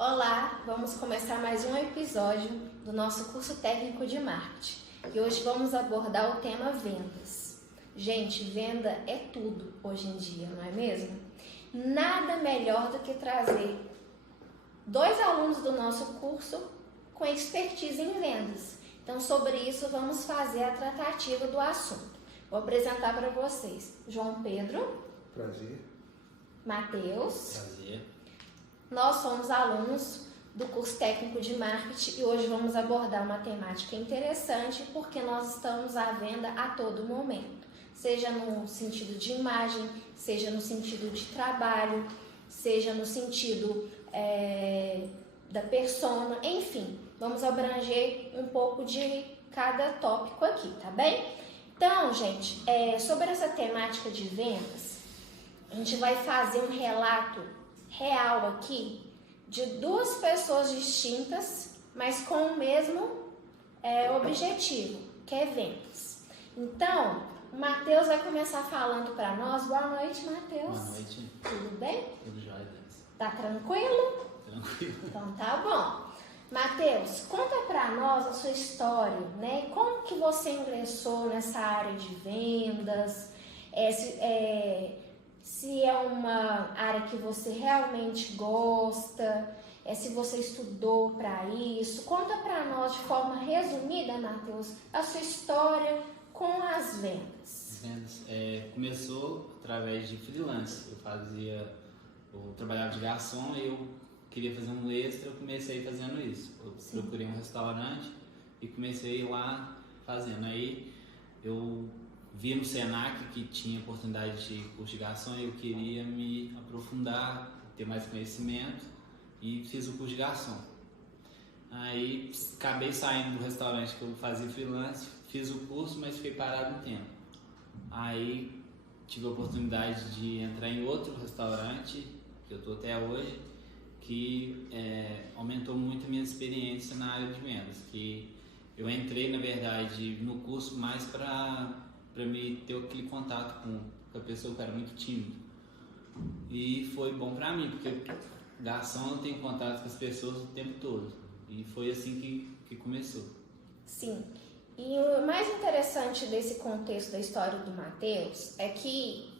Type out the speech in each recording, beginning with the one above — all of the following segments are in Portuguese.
Olá, vamos começar mais um episódio do nosso curso técnico de marketing e hoje vamos abordar o tema vendas. Gente, venda é tudo hoje em dia, não é mesmo? Nada melhor do que trazer dois alunos do nosso curso com expertise em vendas. Então, sobre isso, vamos fazer a tratativa do assunto. Vou apresentar para vocês João Pedro. Prazer. Matheus. Prazer. Nós somos alunos do curso técnico de marketing e hoje vamos abordar uma temática interessante porque nós estamos à venda a todo momento, seja no sentido de imagem, seja no sentido de trabalho, seja no sentido da persona, enfim, vamos abranger um pouco de cada tópico aqui, tá bem? Então, gente, sobre essa temática de vendas, a gente vai fazer um relato real aqui de duas pessoas distintas, mas com o mesmo objetivo, que é vendas. Então, o Matheus vai começar falando para nós. Boa noite, Matheus. Boa noite. Tudo bem? Tudo jóia, Denis. Tá tranquilo? Tranquilo. Então tá bom. Matheus, conta para nós a sua história, né? Como que você ingressou nessa área de vendas? Se é uma área que você realmente gosta, se você estudou para isso. Conta para nós de forma resumida, Matheus, a sua história com as vendas. Vendas começou através de freelance. Eu trabalhava de garçom e eu queria fazer um extra, eu comecei fazendo isso. Eu procurei um restaurante e comecei lá fazendo. Aí eu vi no Senac que tinha oportunidade de curso de garçom e eu queria me aprofundar, ter mais conhecimento e fiz o curso de garçom. Aí acabei saindo do restaurante que eu fazia freelance, fiz o curso, mas fiquei parado um tempo. Aí tive a oportunidade de entrar em outro restaurante, que eu estou até hoje, que aumentou muito a minha experiência na área de vendas. Que eu entrei, na verdade, no curso mais para me ter aquele contato com a pessoa que era muito tímido. E foi bom para mim, porque garçom eu tenho contato com as pessoas o tempo todo. E foi assim que começou. Sim. E o mais interessante desse contexto da história do Matheus é que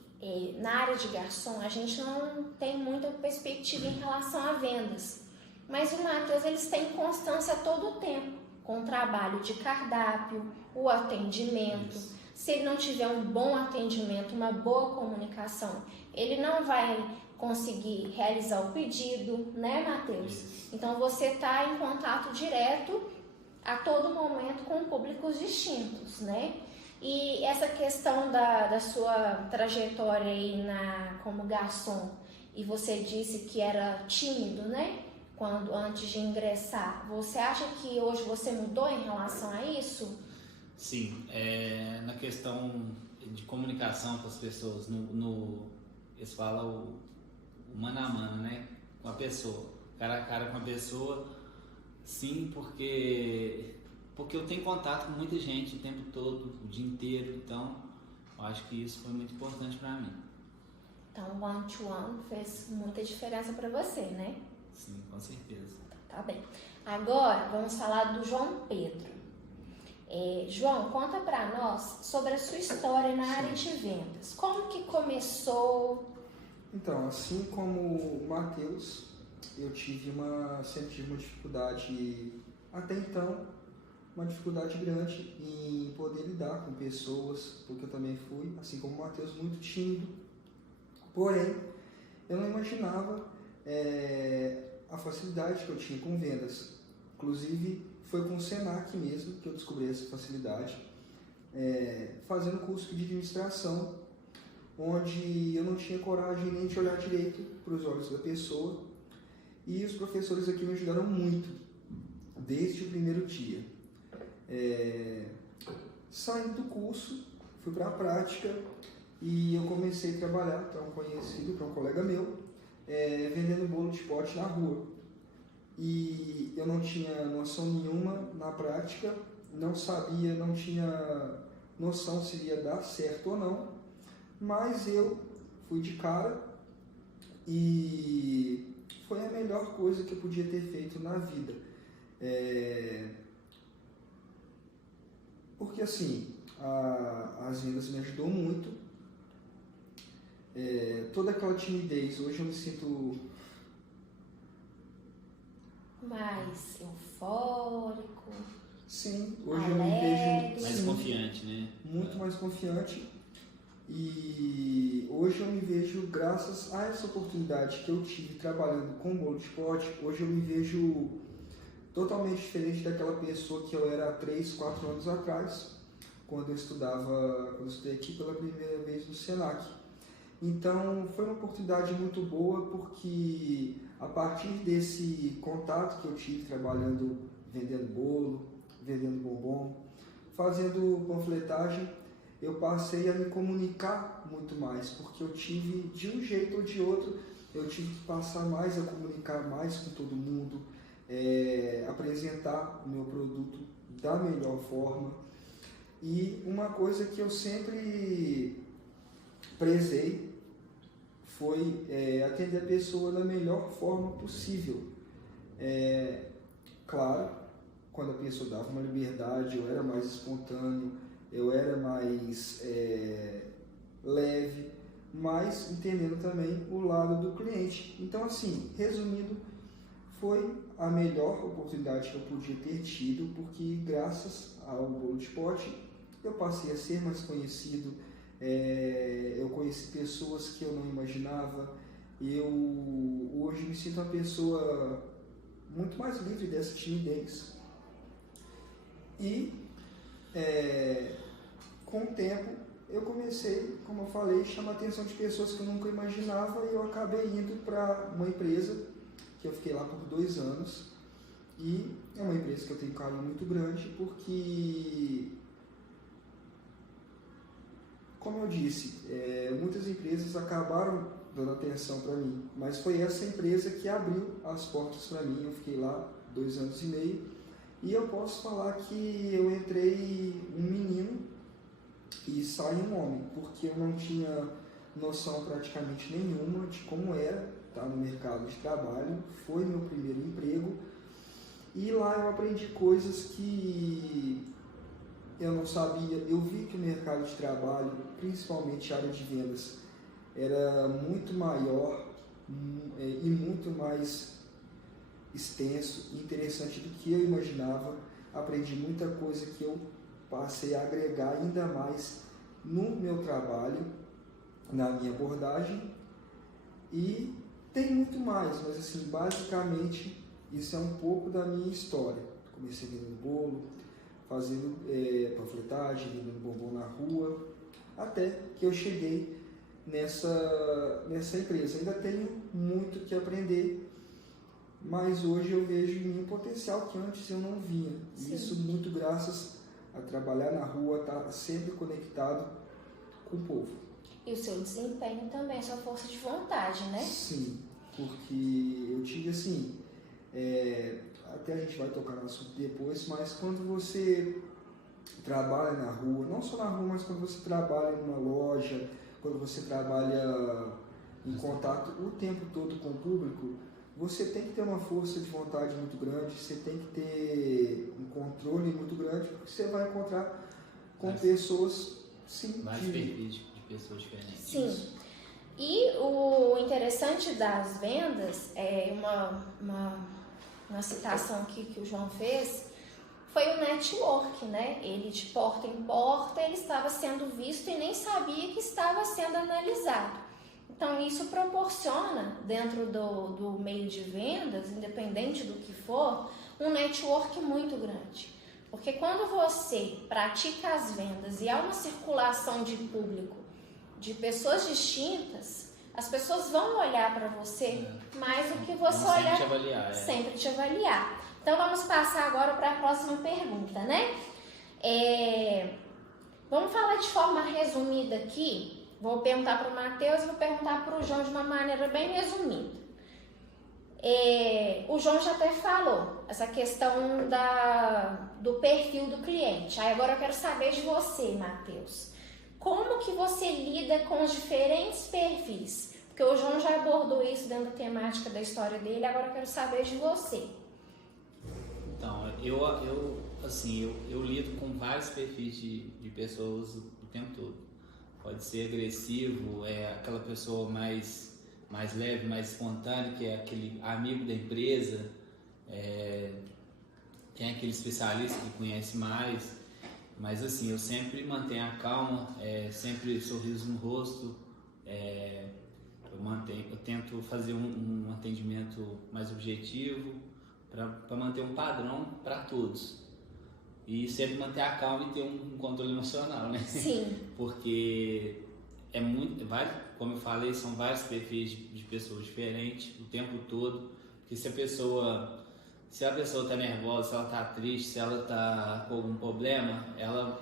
na área de garçom a gente não tem muita perspectiva em relação a vendas. Mas o Matheus, eles têm constância todo o tempo, com o trabalho de cardápio, o atendimento. Isso. Se ele não tiver um bom atendimento, uma boa comunicação, ele não vai conseguir realizar o pedido, né, Matheus? Isso. Então você está em contato direto a todo momento com públicos distintos, né? E essa questão da sua trajetória aí como garçom, e você disse que era tímido, né? Antes de ingressar, você acha que hoje você mudou em relação a isso? Sim, na questão de comunicação com as pessoas, eles falam o mano a mano, né? Com a pessoa, cara a cara com a pessoa, sim, porque eu tenho contato com muita gente o tempo todo, o dia inteiro, então eu acho que isso foi muito importante para mim. Então, o one-to-one fez muita diferença para você, né? Sim, com certeza. Tá bem. Agora, vamos falar do João Pedro. João, conta para nós sobre a sua história na área de vendas. Como que começou? Então, assim como o Matheus, eu sempre tive uma dificuldade, até então, uma dificuldade grande em poder lidar com pessoas, porque eu também fui, assim como o Matheus, muito tímido. Porém, eu não imaginava a facilidade que eu tinha com vendas. Inclusive, foi com o Senac mesmo que eu descobri essa facilidade, fazendo curso de administração, onde eu não tinha coragem nem de olhar direito para os olhos da pessoa, e os professores aqui me ajudaram muito, desde o primeiro dia. Saindo do curso, fui para a prática e eu comecei a trabalhar para um conhecido, para um colega meu, vendendo bolo de pote na rua. E eu não tinha noção nenhuma na prática, não tinha noção se ia dar certo ou não, mas eu fui de cara e foi a melhor coisa que eu podia ter feito na vida. Porque assim, as vendas me ajudou muito. Toda aquela timidez, hoje eu me sinto mais eufórico. Sim, hoje alegre. eu me vejo Mais confiante, né? muito mais confiante. E hoje eu me vejo, graças a essa oportunidade que eu tive trabalhando com bolo de pote, hoje eu me vejo totalmente diferente daquela pessoa que eu era há 3, 4 anos atrás, quando eu estudei aqui pela primeira vez no Senac. Então foi uma oportunidade muito boa, porque a partir desse contato que eu tive trabalhando, vendendo bolo, vendendo bombom, fazendo panfletagem, eu passei a me comunicar muito mais, porque eu tive, de um jeito ou de outro, eu tive que passar mais a comunicar mais com todo mundo, apresentar o meu produto da melhor forma. E uma coisa que eu sempre prezei foi atender a pessoa da melhor forma possível. Claro, quando a pessoa dava uma liberdade, eu era mais espontâneo, eu era mais leve, mas entendendo também o lado do cliente. Então, assim, resumindo, foi a melhor oportunidade que eu podia ter tido, porque graças ao bolo de pote eu passei a ser mais conhecido, eu conheci pessoas que eu não imaginava, eu hoje me sinto uma pessoa muito mais livre dessa timidez. E com o tempo eu comecei, como eu falei, a chamar a atenção de pessoas que eu nunca imaginava, e eu acabei indo para uma empresa que eu fiquei lá por 2 anos, e é uma empresa que eu tenho um carinho muito grande, porque, como eu disse, muitas empresas acabaram dando atenção para mim, mas foi essa empresa que abriu as portas para mim. Eu fiquei lá 2 anos e meio, e eu posso falar que eu entrei um menino e saí um homem, porque eu não tinha noção praticamente nenhuma de como era estar no mercado de trabalho. Foi meu primeiro emprego, e lá eu aprendi coisas que eu não sabia. Eu vi que o mercado de trabalho, principalmente a área de vendas, era muito maior e muito mais extenso e interessante do que eu imaginava. Aprendi muita coisa que eu passei a agregar ainda mais no meu trabalho, na minha abordagem, e tem muito mais, mas assim, basicamente isso é um pouco da minha história. Comecei vendendo bolo, fazendo panfletagem, vendendo bombom na rua, até que eu cheguei nessa empresa. Ainda tenho muito que aprender, mas hoje eu vejo em mim um potencial que antes eu não vinha. E isso muito graças a trabalhar na rua, estar sempre conectado com o povo. E o seu desempenho também, a sua força de vontade, né? Sim, porque eu tive assim, até a gente vai tocar no assunto depois, mas quando você trabalha na rua, não só na rua, mas quando você trabalha numa loja, quando você trabalha em contato o tempo todo com o público, você tem que ter uma força de vontade muito grande, você tem que ter um controle muito grande, porque você vai encontrar com pessoas, sim, vários perfis de pessoas diferentes. Sim. E o interessante das vendas, uma citação aqui que o João fez, foi o network, né? Ele de porta em porta, ele estava sendo visto e nem sabia que estava sendo analisado. Então isso proporciona, dentro do meio de vendas, independente do que for, um network muito grande. Porque quando você pratica as vendas e há uma circulação de público, de pessoas distintas, as pessoas vão olhar para você mais do que você olhar. Sempre te avaliar. Sempre te avaliar. Então vamos passar agora para a próxima pergunta, né? Vamos falar de forma resumida aqui. Vou perguntar para o Matheus e vou perguntar para o João de uma maneira bem resumida. O João já até falou essa questão do perfil do cliente. Aí agora eu quero saber de você, Matheus. Como que você lida com os diferentes perfis? Porque o João já abordou isso dentro da temática da história dele, agora eu quero saber de você. Então, eu lido com vários perfis de pessoas o tempo todo. Pode ser agressivo, aquela pessoa mais leve, mais espontânea, que é aquele amigo da empresa, tem aquele especialista que conhece mais, mas assim, eu sempre mantenho a calma, sempre sorriso no rosto, eu tento fazer um atendimento mais objetivo, para manter um padrão para todos. E sempre manter a calma e ter um controle emocional, né? Sim. Porque como eu falei, são vários perfis de pessoas diferentes o tempo todo. Porque se a pessoa está nervosa, se ela está triste, se ela está com algum problema, ela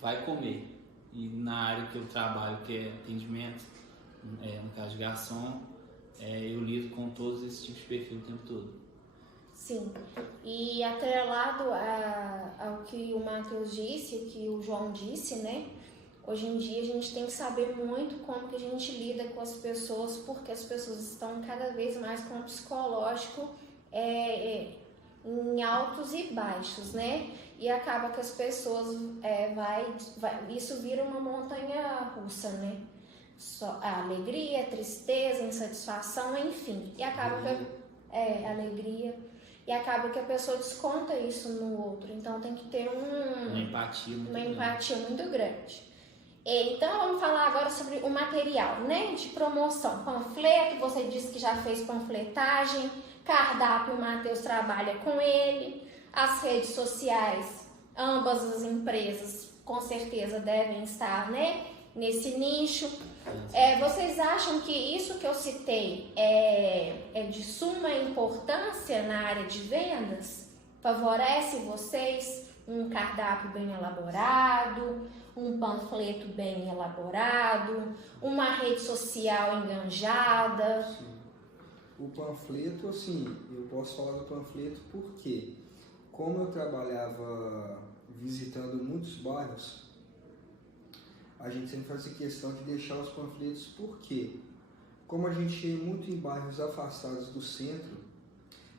vai comer. E na área que eu trabalho, que é atendimento, no caso de garçom, eu lido com todos esses tipos de perfil o tempo todo. Sim, e atrelado ao que o Matheus disse, o que o João disse, né? Hoje em dia a gente tem que saber muito como que a gente lida com as pessoas, porque as pessoas estão cada vez mais com o psicológico em altos e baixos, né? E acaba que as pessoas isso vira uma montanha russa, né? A alegria, tristeza, insatisfação, enfim. E acaba que alegria. E acaba que a pessoa desconta isso no outro. Então tem que ter uma empatia muito grande. Então vamos falar agora sobre o material, né? De promoção. Panfleto, você disse que já fez panfletagem. Cardápio, o Matheus trabalha com ele. As redes sociais, ambas as empresas com certeza devem estar, né, nesse nicho. Vocês acham que isso que eu citei é de suma importância na área de vendas? Favorece vocês um cardápio bem elaborado, um panfleto bem elaborado, uma rede social enganjada? Sim. O panfleto, assim, eu posso falar do panfleto porque, como eu trabalhava visitando muitos bairros, a gente sempre fazia questão de deixar os panfletos, porque como a gente ia muito em bairros afastados do centro,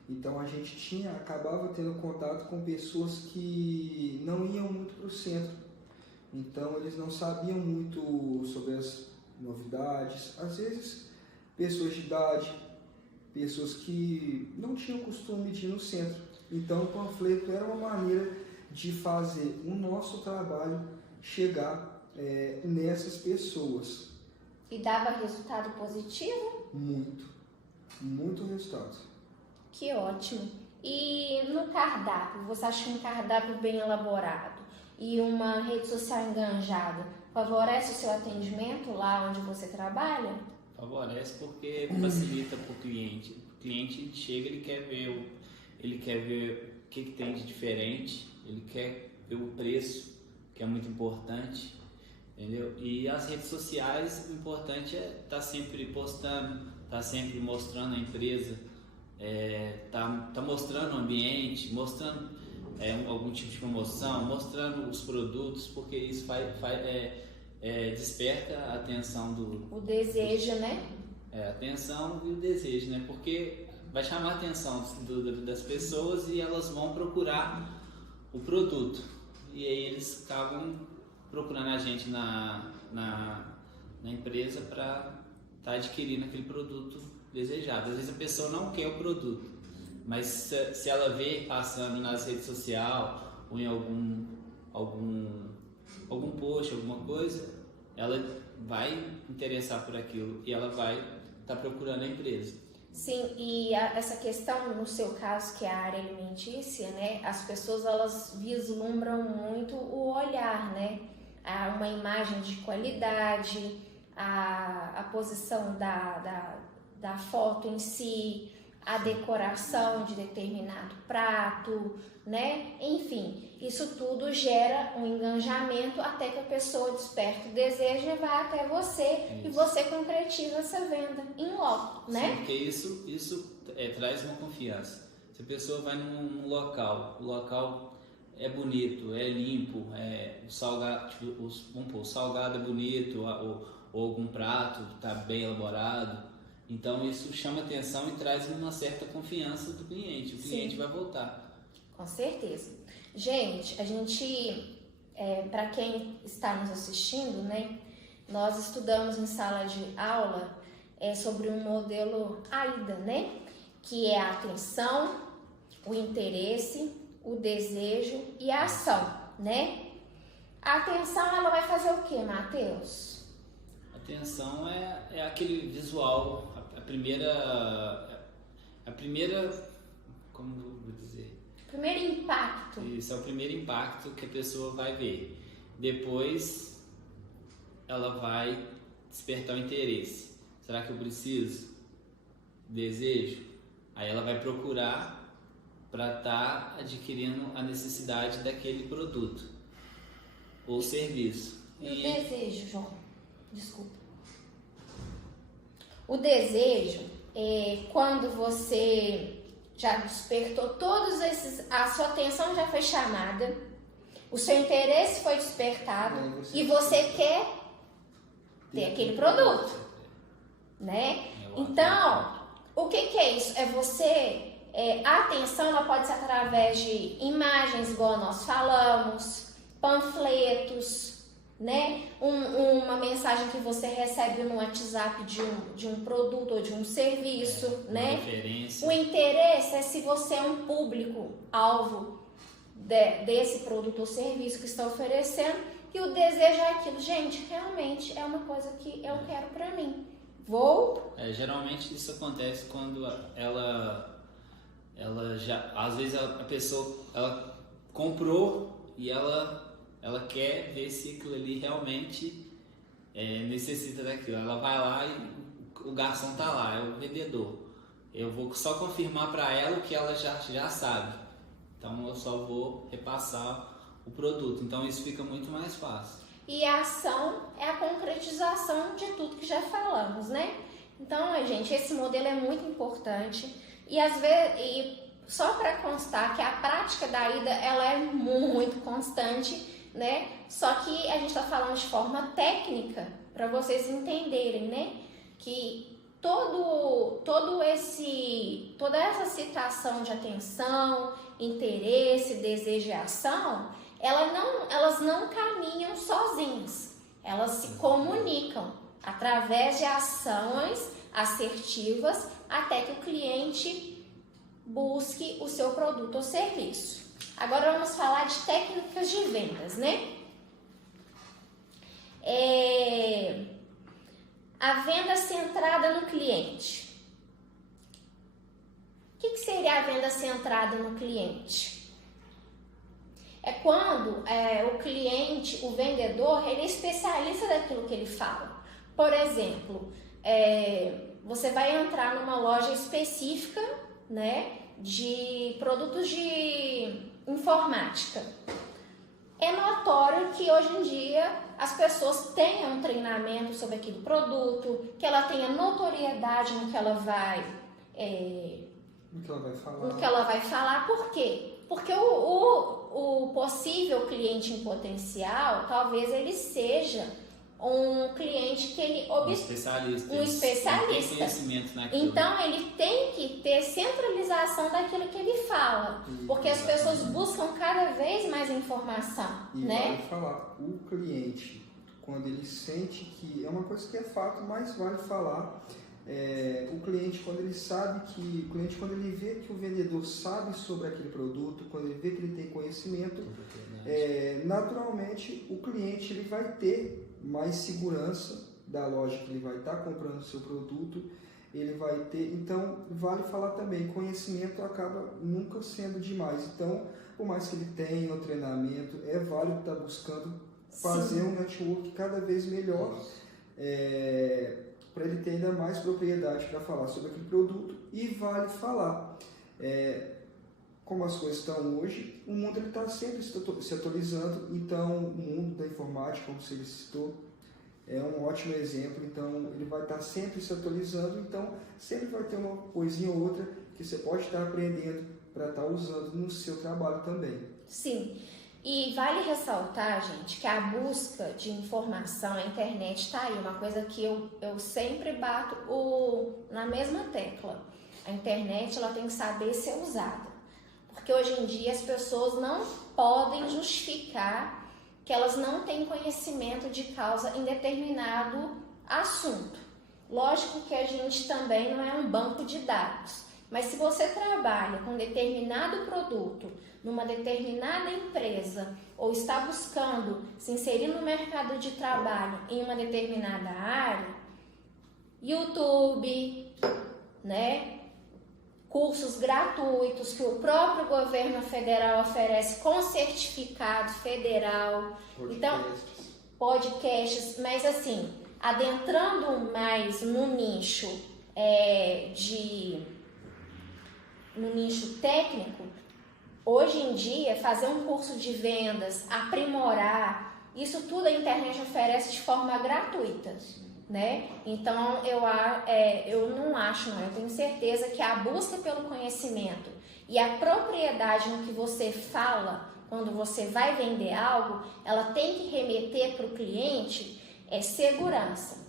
então a gente acabava tendo contato com pessoas que não iam muito para o centro, então eles não sabiam muito sobre as novidades, às vezes pessoas de idade, pessoas que não tinham costume de ir no centro, então o panfleto era uma maneira de fazer o nosso trabalho chegar nessas pessoas. E dava resultado positivo? Muito resultado. Que ótimo. E no cardápio, você acha que um cardápio bem elaborado e uma rede social enganjada favorece o seu atendimento lá onde você trabalha? Favorece porque facilita para o cliente. O cliente chega, ele quer ver o que tem de diferente, ele quer ver o preço, que é muito importante. Entendeu? E as redes sociais, o importante é estar sempre postando, estar sempre mostrando a empresa, tá mostrando o ambiente, mostrando algum tipo de promoção, mostrando os produtos, porque isso desperta a atenção o desejo, né? A atenção e o desejo, né? Porque vai chamar a atenção das pessoas e elas vão procurar o produto. E aí eles acabam procurando a gente na empresa para estar adquirindo aquele produto desejado. Às vezes a pessoa não quer o produto, mas se ela vê passando nas redes sociais ou em algum post, alguma coisa, ela vai interessar por aquilo e ela vai estar procurando a empresa. Sim, e essa questão, no seu caso, que é a área alimentícia, né? As pessoas, elas vislumbram muito o olhar, né? Uma imagem de qualidade, a posição da foto em si, a decoração de determinado prato, né? Enfim, isso tudo gera um engajamento até que a pessoa desperta o desejo e vai até você e você concretiza essa venda em loco, né? Sim, porque isso traz uma confiança. Se a pessoa vai num local, o local é bonito, é limpo, o salgado, tipo, o salgado é bonito, ou algum prato está bem elaborado, Então isso chama atenção e traz uma certa confiança do cliente. O cliente Sim. vai voltar. Com certeza. Gente, para quem está nos assistindo, né, nós estudamos em sala de aula sobre um modelo AIDA, né, que é a atenção, o interesse, o desejo e a ação, né? A atenção, ela vai fazer o quê, Matheus? Atenção é aquele visual, a primeira, como vou dizer? Primeiro impacto. Isso é o primeiro impacto que a pessoa vai ver. Depois, ela vai despertar o interesse. Será que eu preciso? Desejo? Aí ela vai procurar para estar adquirindo a necessidade daquele produto ou serviço. E o desejo, João? Desculpa. O desejo é quando você já despertou todos esses, a sua atenção já foi chamada, o seu interesse foi despertado e você quer ter aquele produto, né? Então, o que é isso? É você, a atenção ela pode ser através de imagens, igual nós falamos, panfletos, né? Uma mensagem que você recebe no WhatsApp de um produto ou de um serviço, né? Referência. O interesse é se você é um público-alvo desse produto ou serviço que está oferecendo, e o desejo é aquilo, gente, realmente é uma coisa que eu quero para mim. Geralmente isso acontece quando ela já, às vezes a pessoa ela comprou e ela quer ver se aquilo ali realmente necessita daquilo. Ela vai lá e o garçom tá lá, é o vendedor. Eu vou só confirmar para ela o que ela já sabe. Então eu só vou repassar o produto. Então isso fica muito mais fácil. E a ação é a concretização de tudo que já falamos, né? Então, gente, esse modelo é muito importante. E às vezes, só para constar que a prática da IDA ela é muito constante, né? Só que a gente está falando de forma técnica para vocês entenderem, né? Que toda essa citação de atenção, interesse, desejo e ação, elas não caminham sozinhas, elas se comunicam através de ações assertivas até que o cliente busque o seu produto ou serviço. Agora vamos falar de técnicas de vendas, né? A venda centrada no cliente. O que seria a venda centrada no cliente? É quando o cliente, o vendedor, ele é especialista daquilo que ele fala. Por exemplo, você vai entrar numa loja específica, né, de produtos de informática. É notório que hoje em dia as pessoas tenham um treinamento sobre aquele produto, que ela tenha notoriedade no que ela vai falar. Por quê? Porque o possível cliente em potencial, talvez ele seja um cliente que ele um especialista. Ele tem conhecimento naquilo. Então ele tem que ter centralização daquilo que ele fala, porque as pessoas buscam cada vez mais informação, e né? Vale falar, o cliente, quando ele sente que é uma coisa que é fato, mas vale falar. O cliente quando ele vê que o vendedor sabe sobre aquele produto, quando ele vê que ele tem conhecimento, naturalmente o cliente ele vai ter mais segurança da loja que ele vai estar comprando o seu produto, ele vai ter, então vale falar também, conhecimento acaba nunca sendo demais, então por mais que ele tenha o treinamento, é válido estar buscando fazer um network cada vez melhor, para ele ter ainda mais propriedade para falar sobre aquele produto. E vale falar, como as coisas estão hoje, o mundo está sempre se atualizando, então o mundo da informática, como você citou, é um ótimo exemplo, então ele vai estar sempre se atualizando, então sempre vai ter uma coisinha ou outra que você pode estar aprendendo para estar usando no seu trabalho também. Sim, E vale ressaltar, gente, que a busca de informação na internet está aí, uma coisa que eu sempre bato na mesma tecla. A internet ela tem que saber ser usada, porque hoje em dia as pessoas não podem justificar que elas não têm conhecimento de causa em determinado assunto. Lógico que a gente também não é um banco de dados, mas se você trabalha com determinado produto numa determinada empresa ou está buscando se inserir no mercado de trabalho em uma determinada área, YouTube, né? Cursos gratuitos que o próprio governo federal oferece com certificado federal, então podcasts, mas assim, adentrando mais no nicho no nicho técnico, hoje em dia fazer um curso de vendas, aprimorar, isso tudo a internet oferece de forma gratuita, né? Então eu não acho, não, eu tenho certeza que a busca pelo conhecimento e a propriedade no que você fala quando você vai vender algo, ela tem que remeter para o cliente segurança.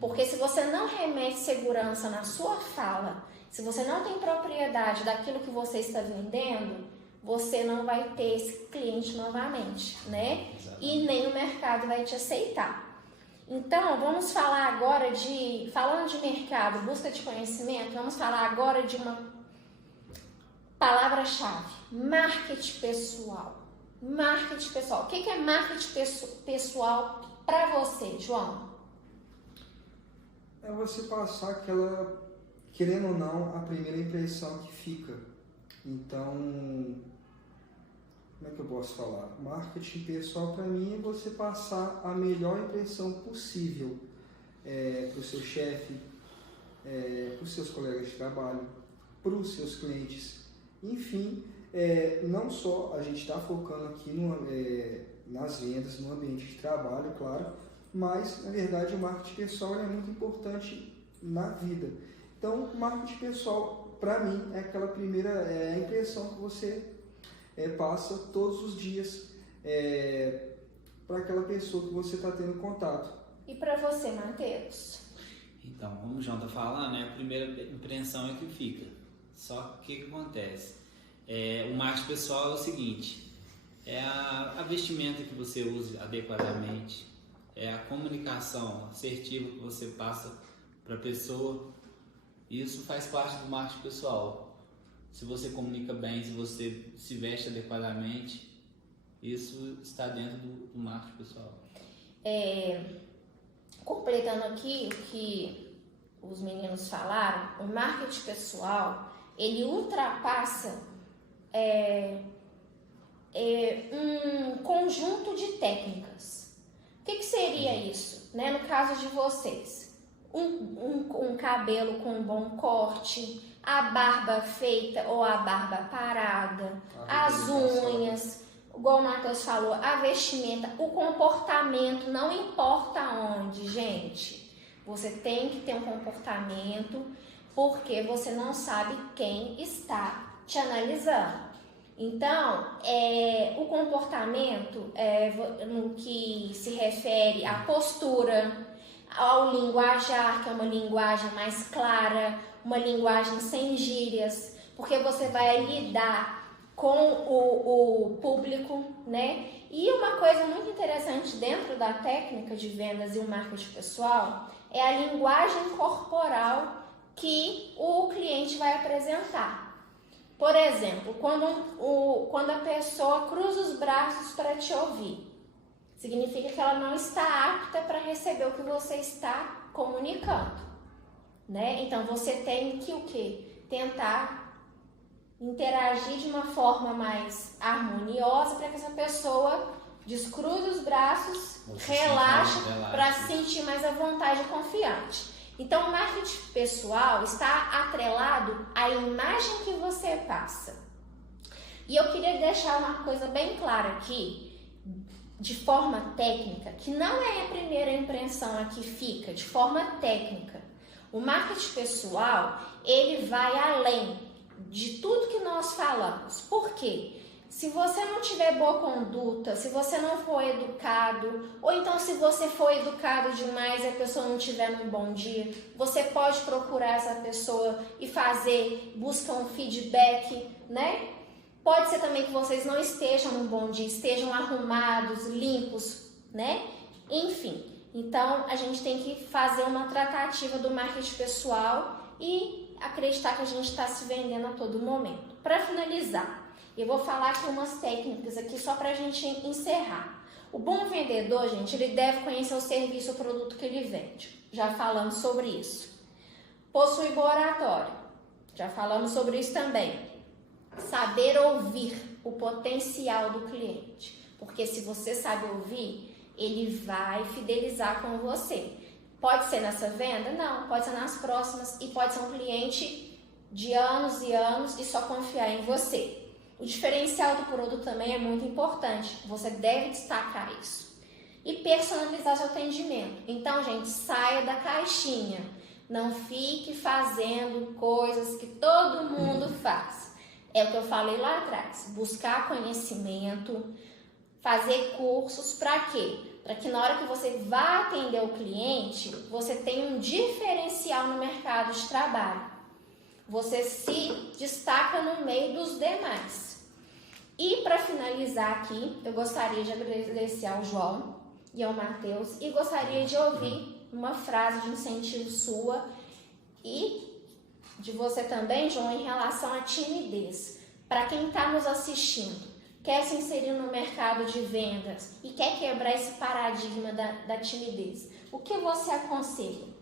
Porque se você não remete segurança na sua fala, se você não tem propriedade daquilo que você está vendendo, você não vai ter esse cliente novamente, né? E nem o mercado vai te aceitar. Então, vamos falar agora falando de mercado, busca de conhecimento, vamos falar agora de uma palavra-chave, marketing pessoal. Marketing pessoal. O que é marketing pessoal para você, João? É você passar aquela, querendo ou não, a primeira impressão que fica. Então, como é que eu posso falar? Marketing pessoal para mim é você passar a melhor impressão possível para o seu chefe, para os seus colegas de trabalho, para os seus clientes. Enfim, não só a gente está focando aqui nas vendas, no ambiente de trabalho, claro, mas na verdade o marketing pessoal é muito importante na vida. Então, o marketing pessoal, para mim, é aquela primeira impressão que você passa todos os dias para aquela pessoa que você está tendo contato. E para você, Matheus? Então, como o João está falando, a primeira impressão é que fica. Só que o que acontece? O marketing pessoal é o seguinte, é a vestimenta que você usa adequadamente, é a comunicação assertiva que você passa para a pessoa. Isso faz parte do marketing pessoal. Se você comunica bem, se você se veste adequadamente, isso está dentro do marketing pessoal. Completando aqui o que os meninos falaram, o marketing pessoal, ele ultrapassa um conjunto de técnicas. O que seria isso? Né? No caso de vocês, um cabelo com um bom corte, a barba feita ou a barba parada, as unhas, igual o Matheus falou, a vestimenta, o comportamento, não importa onde, gente. Você tem que ter um comportamento, porque você não sabe quem está te analisando. Então, o comportamento, no que se refere à postura, ao linguajar, que é uma linguagem mais clara, uma linguagem sem gírias, porque você vai lidar com o público, né? E uma coisa muito interessante dentro da técnica de vendas e o marketing pessoal é a linguagem corporal que o cliente vai apresentar. Por exemplo, quando a pessoa cruza os braços para te ouvir, significa que ela não está apta para receber o que você está comunicando, né? Então você tem que o quê? Tentar interagir de uma forma mais harmoniosa para que essa pessoa descruze os braços, relaxe para se sentir mais à vontade e confiante. Então, o marketing pessoal está atrelado à imagem que você passa. E eu queria deixar uma coisa bem clara aqui, de forma técnica, que não é a primeira impressão a que fica, de forma técnica. O marketing pessoal, ele vai além de tudo que nós falamos. Por quê? Se você não tiver boa conduta, se você não for educado, ou então se você for educado demais e a pessoa não tiver num bom dia, você pode procurar essa pessoa e buscar um feedback, né? Pode ser também que vocês não estejam num bom dia, estejam arrumados, limpos, né? Enfim, então a gente tem que fazer uma tratativa do marketing pessoal e acreditar que a gente está se vendendo a todo momento. Para finalizar, eu vou falar aqui umas técnicas aqui só para a gente encerrar. O bom vendedor, gente, ele deve conhecer o serviço ou produto que ele vende. Já falamos sobre isso. Possui bom oratório. Já falamos sobre isso também. Saber ouvir o potencial do cliente. Porque se você sabe ouvir, ele vai fidelizar com você. Pode ser nessa venda? Não. Pode ser nas próximas e pode ser um cliente de anos e anos e só confiar em você. O diferencial do produto também é muito importante, você deve destacar isso. E personalizar seu atendimento. Então, gente, saia da caixinha. Não fique fazendo coisas que todo mundo faz. É o que eu falei lá atrás. Buscar conhecimento, fazer cursos, para quê? Para que na hora que você vá atender o cliente, você tenha um diferencial no mercado de trabalho. Você se destaca no meio dos demais. E para finalizar aqui, eu gostaria de agradecer ao João e ao Matheus e gostaria de ouvir uma frase de incentivo sua e de você também, João, em relação à timidez. Para quem está nos assistindo, quer se inserir no mercado de vendas e quer quebrar esse paradigma da timidez, o que você aconselha?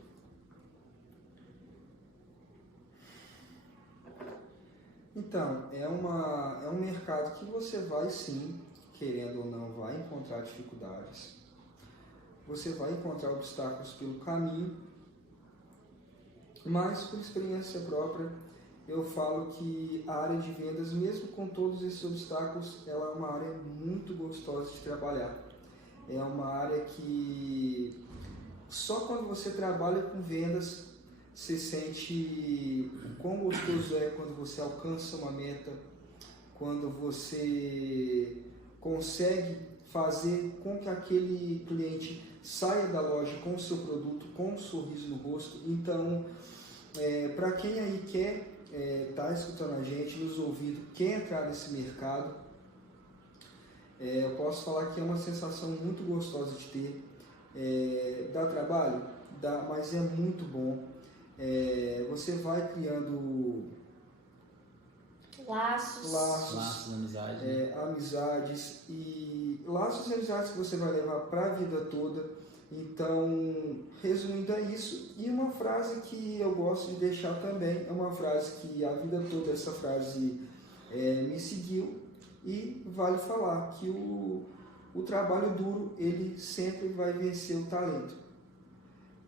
Então, é um mercado que você vai sim, querendo ou não, vai encontrar dificuldades. Você vai encontrar obstáculos pelo caminho, mas por experiência própria, eu falo que a área de vendas, mesmo com todos esses obstáculos, ela é uma área muito gostosa de trabalhar. É uma área que só quando você trabalha com vendas, você sente quão gostoso é quando você alcança uma meta, quando você consegue fazer com que aquele cliente saia da loja com o seu produto, com um sorriso no rosto. Então, para quem aí quer estar escutando a gente, nos ouvindo, quer entrar nesse mercado, eu posso falar que é uma sensação muito gostosa de ter. Dá trabalho? Dá, mas é muito bom. Você vai criando laços, amizades e laços e amizades que você vai levar para a vida toda. Então, resumindo é isso. E uma frase que eu gosto de deixar também, é uma frase que a vida toda essa frase me seguiu, e vale falar que o trabalho duro, ele sempre vai vencer o talento.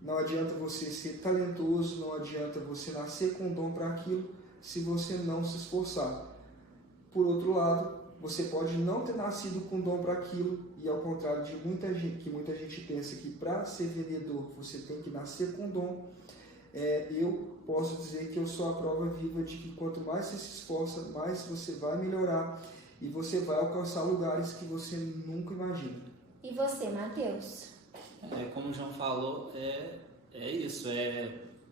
Não adianta você ser talentoso, não adianta você nascer com dom para aquilo se você não se esforçar. Por outro lado, você pode não ter nascido com dom para aquilo, e ao contrário de muita gente pensa que para ser vendedor você tem que nascer com dom, eu posso dizer que eu sou a prova viva de que quanto mais você se esforça, mais você vai melhorar e você vai alcançar lugares que você nunca imagina. E você, Matheus? Como o João falou, é isso.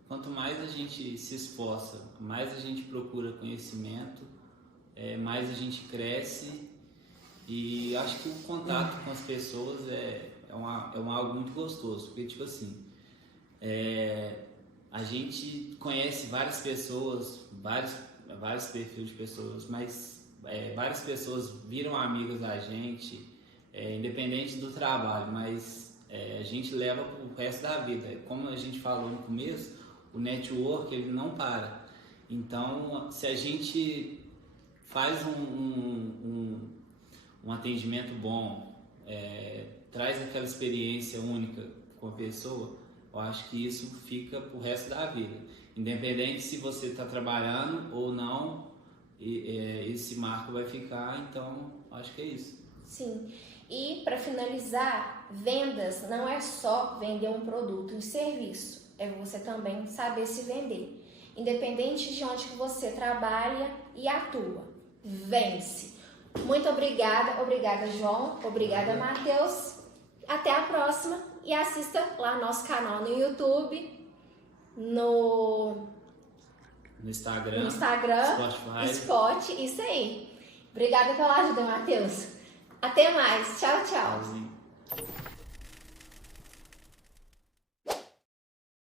Quanto mais a gente se esforça, mais a gente procura conhecimento, mais a gente cresce, e acho que o contato com as pessoas é algo muito gostoso, porque tipo assim, a gente conhece várias pessoas, vários perfis de pessoas, mas várias pessoas viram amigas da gente, independente do trabalho, mas a gente leva para o resto da vida. Como a gente falou no começo, o network ele não para. Então, se a gente faz um atendimento bom, traz aquela experiência única com a pessoa, eu acho que isso fica para o resto da vida. Independente se você está trabalhando ou não, esse marco vai ficar. Então, acho que é isso. Sim. E para finalizar, vendas não é só vender um produto e serviço, é você também saber se vender. Independente de onde que você trabalha e atua, vence. Muito obrigada. Obrigada, João. Obrigada, Matheus. Até a próxima. E assista lá nosso canal no YouTube, no Instagram, Spotify, isso aí. Obrigada pela ajuda, Matheus. Até mais. Tchau, tchau. Tchauzinho.